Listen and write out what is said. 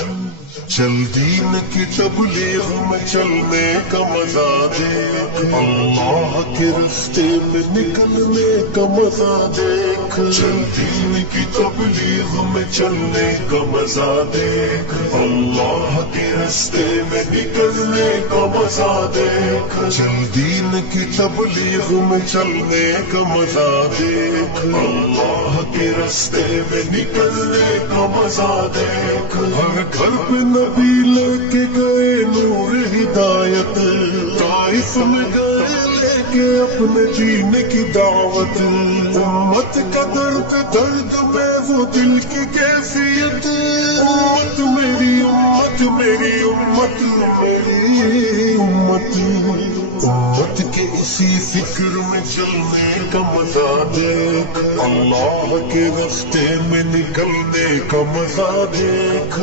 چل دین کی تبلیغ میں چلنے کا مزہ دیکھ، اللہ کے راستے میں نکلنے کا مزہ دیکھ، چل دین کی تبلیغ میں چلنے کا مزہ دیکھ، اللہ کے راستے میں نکلنے کا مزہ دیکھ، چل دین کی تبلیغ میں چلنے کا مزہ دیکھ، اللہ کے راستے میں نکلنے کا مزہ دیکھ، ہر گھر پہ نبی لے کے گئے نور ہدایت، طائف میں گئے لے کے اپنے دین کی دعوت، امت کا درد درد میں وہ دل کی کیفیت، امت میری امت میری امت میری امت، امت کے اسی فکر میں چلنے کا مزہ دیکھ، اللہ کے راستے میں نکلنے کا مزہ دیکھ۔